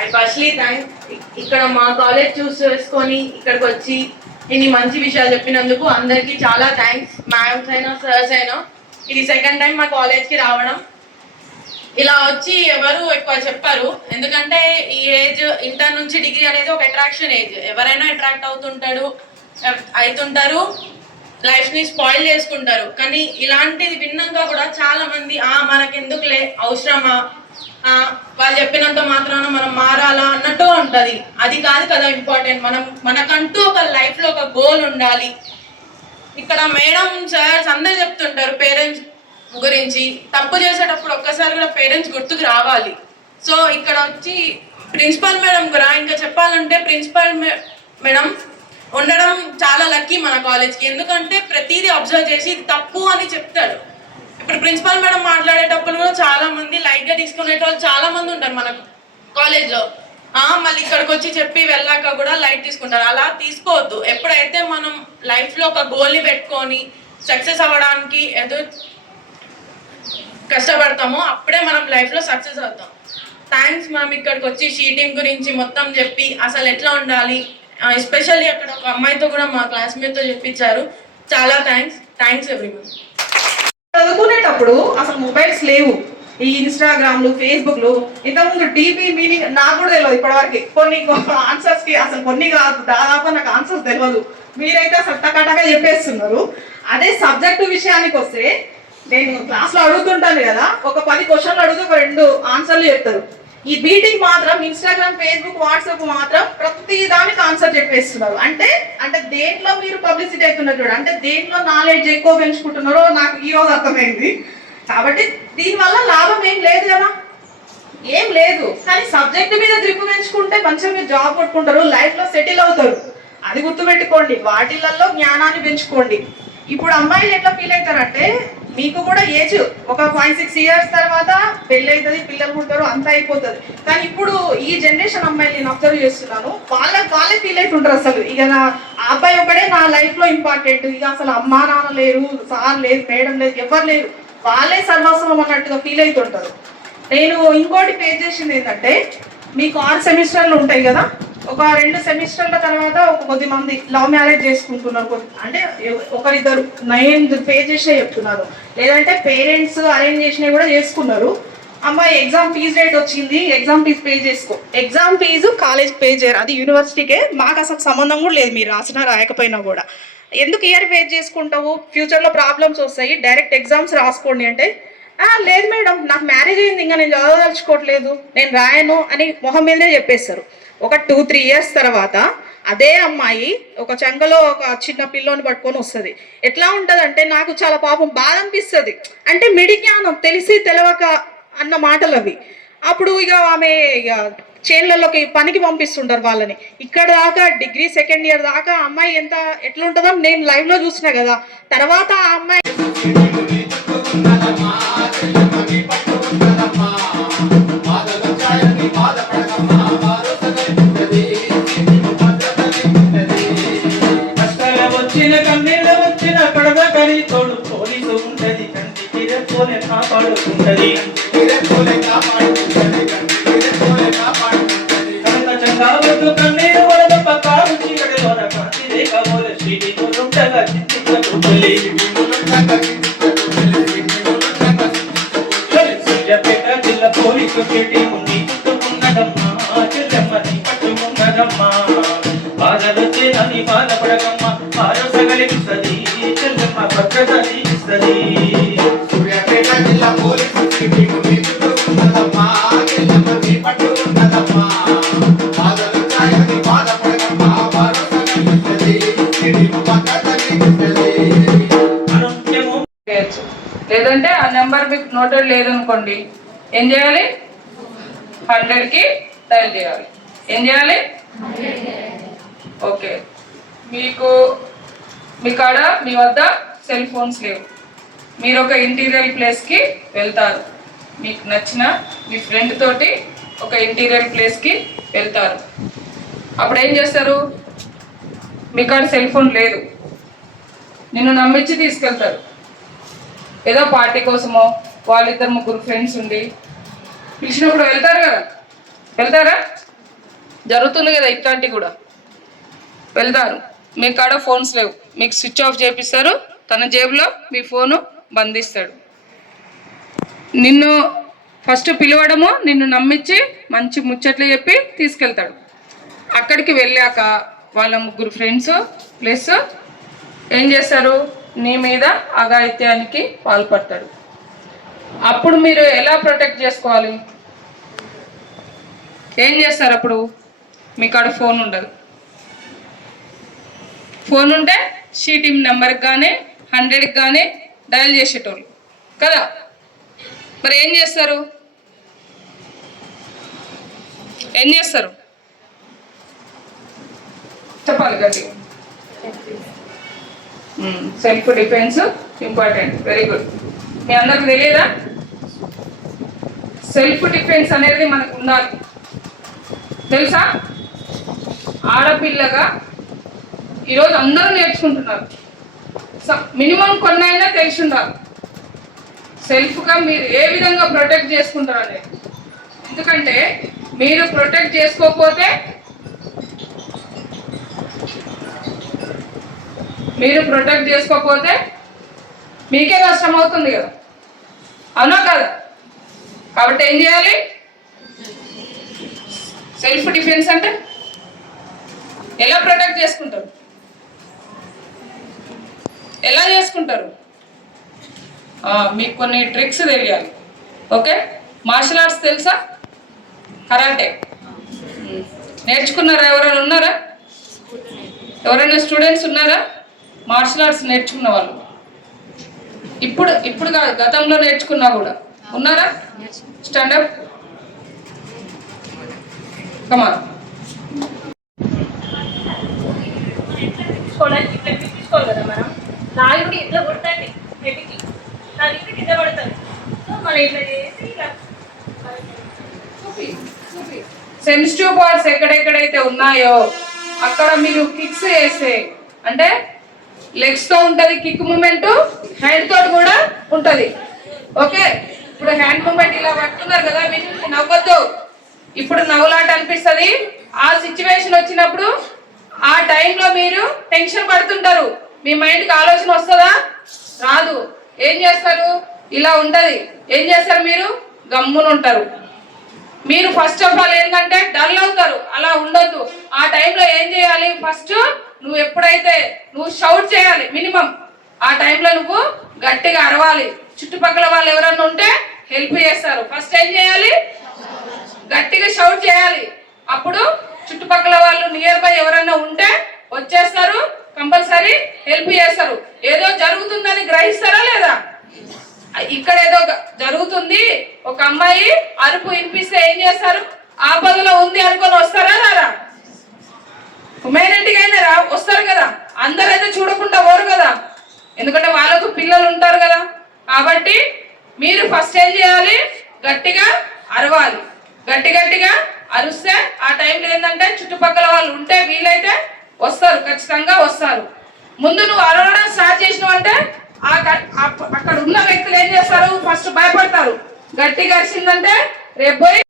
I firstly thank ఇక్కడ మా college చూస్ చేసుకొని ఇక్కడికి వచ్చి ఇన్ని మంచి విషయాలు చెప్పినందుకు అందరికీ చాలా థ్యాంక్స్ మ్యామ్స్ అయినా సర్స్ అయినా. ఇది సెకండ్ టైం మా కాలేజ్కి రావడం. ఇలా వచ్చి ఎవరు ఎక్కువ చెప్పారు. ఎందుకంటే ఈ ఏజ్ ఇంటర్ నుంచి డిగ్రీ అనేది ఒక అట్రాక్షన్ ఏజ్ ఎవరైనా అట్రాక్ట్ అవుతుంటాడు అవుతుంటారు లైఫ్ని స్పాయిల్ చేసుకుంటారు. కానీ ఇలాంటిది విన్నాక కూడా చాలా మంది ఆ మనకెందుకులే అవసరమా వాళ్ళు చెప్పినంత మాత్రాన మనం మారాలా అన్నట్టు ఉంటుంది. అది కాదు కదా ఇంపార్టెంట్ మనం మనకంటూ ఒక లైఫ్లో ఒక గోల్ ఉండాలి. ఇక్కడ మేడం సార్స్ అందరు చెప్తుంటారు పేరెంట్స్ గురించి. తప్పు చేసేటప్పుడు ఒక్కసారి కూడా పేరెంట్స్ గుర్తుకు రావాలి. సో ఇక్కడ వచ్చి ప్రిన్సిపల్ మేడం కూడా ఇంకా చెప్పాలంటే ప్రిన్సిపల్ మేడం ఉండడం చాలా లక్కీ మన కాలేజ్కి ఎందుకంటే ప్రతిదీ అబ్జర్వ్ చేసి ఇది తప్పు అని చెప్తాడు. ప్రిన్సిపల్ మేడం మాట్లాడేటప్పుడు కూడా చాలా మంది లైట్గా తీసుకునే వాళ్ళు చాలా మంది ఉంటారు మనకు కాలేజ్లో. ఆ మళ్ళీ ఇక్కడికి వచ్చి చెప్పి వెళ్ళాక కూడా లైట్ తీసుకుంటారు. అలా తీసుకోవద్దు. ఎప్పుడైతే మనం లైఫ్లో ఒక గోల్ని పెట్టుకొని సక్సెస్ అవ్వడానికి ఏదో కష్టపడతామో అప్పుడే మనం లైఫ్లో సక్సెస్ అవుతాం. థ్యాంక్స్ మ్యామ్ ఇక్కడికి వచ్చి షీటింగ్ గురించి మొత్తం చెప్పి అసలు ఎట్లా ఉండాలి? ఎస్పెషల్లీ అక్కడ ఒక అమ్మాయితో కూడా మా క్లాస్మేట్తో చెప్పించారు. చాలా థ్యాంక్స్ థ్యాంక్స్ ఎవ్రీవన్ చదువుకునేటప్పుడు అసలు మొబైల్స్ లేవు. ఈ ఇన్స్టాగ్రామ్లు ఫేస్బుక్లు ఇంతకుముందు టీవీ మీనింగ్ నాకు కూడా తెలియదు ఇప్పటివరకు. కొన్ని ఆన్సర్స్కి అసలు కొన్ని కాదు. దాదాపు నాకు ఆన్సర్స్ తెలియదు మీరైతే అసలు టకాటగా చెప్పేస్తున్నారు. అదే సబ్జెక్టు విషయానికి వస్తే నేను క్లాస్లో అడుగుతుంటాను కదా ఒక పది క్వశ్చన్లు అడుగుతూ ఒక రెండు ఆన్సర్లు చెప్తారు. ఈ బీటింగ్ మాత్రం ఇన్స్టాగ్రామ్ ఫేస్బుక్ వాట్సాప్ మాత్రం ప్రతి దానికి ఆన్సర్ చెప్పేస్తున్నారు. అంటే అంటే దేంట్లో మీరు పబ్లిసిటీ అవుతున్నారు చూడండి అంటే దేంట్లో నాలెడ్జ్ ఎక్కువ పెంచుకుంటున్నారో నాకు ఈ రోజు అర్థమైంది. కాబట్టి దీనివల్ల లాభం ఏం లేదు కదా? ఏం లేదు. కానీ సబ్జెక్ట్ మీద గ్రిప్ పెంచుకుంటే మంచిగా మీరు జాబ్ కొట్టుకుంటారు లైఫ్లో సెటిల్ అవుతారు. అది గుర్తుపెట్టుకోండి. వాటిలలో జ్ఞానాన్ని పెంచుకోండి. ఇప్పుడు అమ్మాయిలు ఎట్లా ఫీల్ అవుతారంటే మీకు కూడా ఏజ్ ఒక ఫైవ్ సిక్స్ ఇయర్స్ తర్వాత పెళ్ళి అవుతుంది పిల్లలు పుడతారు అంతా అయిపోతుంది. కానీ ఇప్పుడు ఈ జనరేషన్ అమ్మాయిలు నేను అబ్జర్వ్ చేస్తున్నాను వాళ్ళ వాళ్ళే ఫీల్ అవుతుంటారు అసలు. ఇక నా అబ్బాయి ఒకడే నా లైఫ్లో ఇంపార్టెంట్ ఇక అసలు అమ్మా నాన్న లేరు సార్ లేదు మేడం లేదు ఎవరు లేరు. వాళ్ళే సర్వస్వం అన్నట్టుగా ఫీల్ అవుతుంటారు నేను ఇంకోటి పే చేసింది ఏంటంటే మీకు ఆరు సెమిస్టర్లు ఉంటాయి కదా? ఒక రెండు సెమిస్టర్ల తర్వాత ఒక కొద్ది మంది లవ్ మ్యారేజ్ చేసుకుంటున్నారు కొద్ది- అంటే ఒకరిద్దరు నైన్ పే చేసే చెప్తున్నారు. లేదంటే పేరెంట్స్ అరేంజ్ చేసినవి కూడా చేసుకున్నారు. అమ్మాయి ఎగ్జామ్ ఫీజు రేట్ వచ్చింది ఎగ్జామ్ ఫీజు పే చేసుకో. ఎగ్జామ్ ఫీజు కాలేజ్ పే చేయరు. అది యూనివర్సిటీకే మాకు అసలు సంబంధం కూడా లేదు. మీరు రాసినా రాయకపోయినా కూడా. ఎందుకు ఇయర్ పే చేసుకుంటావు? ఫ్యూచర్లో ప్రాబ్లమ్స్ వస్తాయి. డైరెక్ట్ ఎగ్జామ్స్ రాసుకోండి అంటే లేదు మేడం నాకు మ్యారేజ్ అయింది ఇంకా నేను చదవదలుచుకోవట్లేదు. నేను రాయను అని మొహం మీదనే చెప్పేస్తారు. ఒక టూ త్రీ ఇయర్స్ తర్వాత అదే అమ్మాయి ఒక చెంగలో ఒక చిన్న పిల్లోని పట్టుకొని వస్తుంది. ఎట్లా ఉంటుంది అంటే నాకు చాలా పాపం బాధ అనిపిస్తుంది. అంటే మిడి జ్ఞానం తెలిసి తెలవక అన్న మాటలు అవి. అప్పుడు ఇక ఆమె ఇక చేన్లలోకి పనికి పంపిస్తుంటారు వాళ్ళని. ఇక్కడ దాకా డిగ్రీ సెకండ్ ఇయర్ దాకా అమ్మాయి ఎంత ఎట్లుంటుందో నేను లైవ్లో చూసినా చూసిన కదా. తర్వాత ఆ అమ్మాయి తోడు పోలీసు ఉంటది. కంటికి రెప్పోలే కాపాడుకుంటది. చుట్టుకున్నదమ్మా చెల్లెమ్మని పట్టుకున్నదమ్మా. బాధపడకమ్మా. చెల్లెమ్మ ఇస్తుంది సూర్యాపేట జిల్లా పోలీసు సిటీ ఉంది బాధపడకమ్మా. లేదంటే ఆ నెంబర్ మీకు నోటెడ్ లేదనుకోండి. ఏం చేయాలి? హండ్రెడ్కి డయల్ చేయాలి. ఏం చేయాలి? ఓకే. మీకు మీ కాడ మీ వద్ద సెల్ ఫోన్స్ లేవు. మీరు ఒక ఇంటీరియర్ ప్లేస్కి వెళ్తారు. మీకు నచ్చిన మీ ఫ్రెండ్ తోటి ఒక ఇంటీరియర్ ప్లేస్కి వెళ్తారు. అప్పుడు ఏం చేస్తారు? మీ కాడ సెల్ ఫోన్ లేదు. నిన్ను నమ్మించి తీసుకెళ్తారు. ఏదో పార్టీ కోసమో వాళ్ళిద్దరు ముగ్గురు ఫ్రెండ్స్ ఉండి పిలిచినప్పుడు వెళ్తారు కదా? వెళ్తారా? జరుగుతుంది కదా ఇట్లాంటివి కూడా. వెళ్తారు. మీ కాడ ఫోన్స్ లేవు. మీకు స్విచ్ ఆఫ్ చేపిస్తారు. తన జేబులో మీ ఫోను బంధిస్తాడు. నిన్ను ఫస్ట్ పిలవడము నిన్ను నమ్మించి మంచి ముచ్చట్లు చెప్పి తీసుకెళ్తాడు. అక్కడికి వెళ్ళాక వాళ్ళ ముగ్గురు ఫ్రెండ్స్ ప్లస్ ఏం చేస్తారు? నీ మీద అఘాయిత్యానికి పాల్పడతాడు. అప్పుడు మీరు ఎలా ప్రొటెక్ట్ చేసుకోవాలి? ఏం చేస్తారు అప్పుడు? మీ కాడ ఫోన్ ఉండదు. ఫోన్ ఉంటే షీటీమ్ నెంబర్కి కానీ హండ్రెడ్కి కానీ డయల్ చేసేటోళ్ళు. కదా? మరి ఏం చేస్తారు? ఏం చేస్తారు? చెప్పాలి గట్టి self defence important. Very good. మీ అందరికి తెలియదా సెల్ఫ్ డిఫెన్స్ అనేది మనకు ఉండాలి. తెలుసా? ఆడపిల్లగా ఈరోజు అందరూ నేర్చుకుంటున్నారు. మినిమం కొన్నైనా తెలిసి ఉండాలి సెల్ఫ్గా మీరు ఏ విధంగా ప్రొటెక్ట్ చేసుకుంటారు అనేది. ఎందుకంటే మీరు ప్రొటెక్ట్ చేసుకోకపోతే మీరు ప్రొటెక్ట్ చేసుకోకపోతే మీకే నష్టం అవుతుంది కదా. అవునా కదా? కాబట్టి ఏం చేయాలి? సెల్ఫ్ డిఫెన్స్ అంటే ఎలా ప్రొటెక్ట్ చేసుకుంటారు? ఎలా చేసుకుంటారు? మీకు కొన్ని ట్రిక్స్ తెలియాలి. ఓకే? మార్షల్ ఆర్ట్స్ తెలుసా? కరాటే. నేర్చుకున్నారా? ఎవరైనా ఉన్నారా? ఎవరైనా స్టూడెంట్స్ ఉన్నారా? మార్షల్ ఆర్ట్స్ నేర్చుకున్న వాళ్ళు. ఇప్పుడు ఇప్పుడు కాదు గతంలో నేర్చుకున్నా కూడా. ఉన్నారా? స్టాండప్? కమాన్ తీసుకోవడానికి ఇట్లా తీసుకోవాలి కదా మనం నాలుగు కూడా ఇట్లా కొడతాండి హెడ్కి నాలుగు ఇట్లా కింద పడుతుంది సో మనం ఇట్లా చేసి ఇలా సెన్సిటివ్ పార్ట్స్ ఎక్కడెక్కడైతే ఉన్నాయో అక్కడ మీరు కిక్స్ వేస్తే అంటే లెగ్స్తో ఉంటది కిక్ మూమెంట్ హ్యాండ్ తోటి కూడా ఉంటది. ఓకే ఇప్పుడు హ్యాండ్ మూమెంట్ ఇలా పట్టుకున్నారు కదా మీరు నవ్వద్దు. ఇప్పుడు నవ్వులాట అనిపిస్తుంది ఆ సిచ్యువేషన్ వచ్చినప్పుడు ఆ టైంలో మీరు టెన్షన్ పడుతుంటారు. మీ మైండ్కి ఆలోచన వస్తుందా? రాదు. ఏం చేస్తారు? ఇలా ఉంటుంది. ఏం చేస్తారు మీరు? గమ్మున ఉంటారు మీరు ఫస్ట్ ఆఫ్ ఆల్ ఏంటంటే డల్ అవుతారు. అలా ఉండొద్దు. ఆ టైంలో ఏం చేయాలి? ఫస్ట్ నువ్వు ఎప్పుడైతే నువ్వు షౌట్ చేయాలి మినిమం ఆ టైంలో నువ్వు గట్టిగా అరవాలి. చుట్టుపక్కల వాళ్ళు ఎవరన్నా ఉంటే హెల్ప్ చేస్తారు. ఫస్ట్ ఏం చేయాలి? గట్టిగా షౌట్ చేయాలి. అప్పుడు చుట్టుపక్కల వాళ్ళు నియర్ బై ఎవరైనా ఉంటే వచ్చేస్తారు కంపల్సరీ హెల్ప్ చేస్తారు. ఏదో జరుగుతుందని గ్రహిస్తారా లేదా? ఇక్కడ ఏదో జరుగుతుంది. ఒక అమ్మాయి అరుపు వినిపిస్తే ఏం చేస్తారు? ఆపదలో ఉంది అనుకొని వస్తారా రారా? ఉమెన్ రా వస్తారు కదా. అందరైతే చూడకుండా పోరు కదా. ఎందుకంటే వాళ్ళకు పిల్లలు ఉంటారు కదా. కాబట్టి మీరు ఫస్ట్ ఏం చేయాలి? గట్టిగా అరవాలి. గట్టి గట్టిగా అరుస్తే ఆ టైంలో ఏంటంటే చుట్టుపక్కల వాళ్ళు ఉంటే వీలైతే వస్తారు ఖచ్చితంగా వస్తారు. ముందు నువ్వు అరవడం స్టార్ట్ చేసినావు అంటే ఆ గ- అక్కడ ఉన్న వ్యక్తులు ఏం చేస్తారు? ఫస్ట్ భయపడతారు. గట్టిగా అరిచిందంటే రేపు పోయి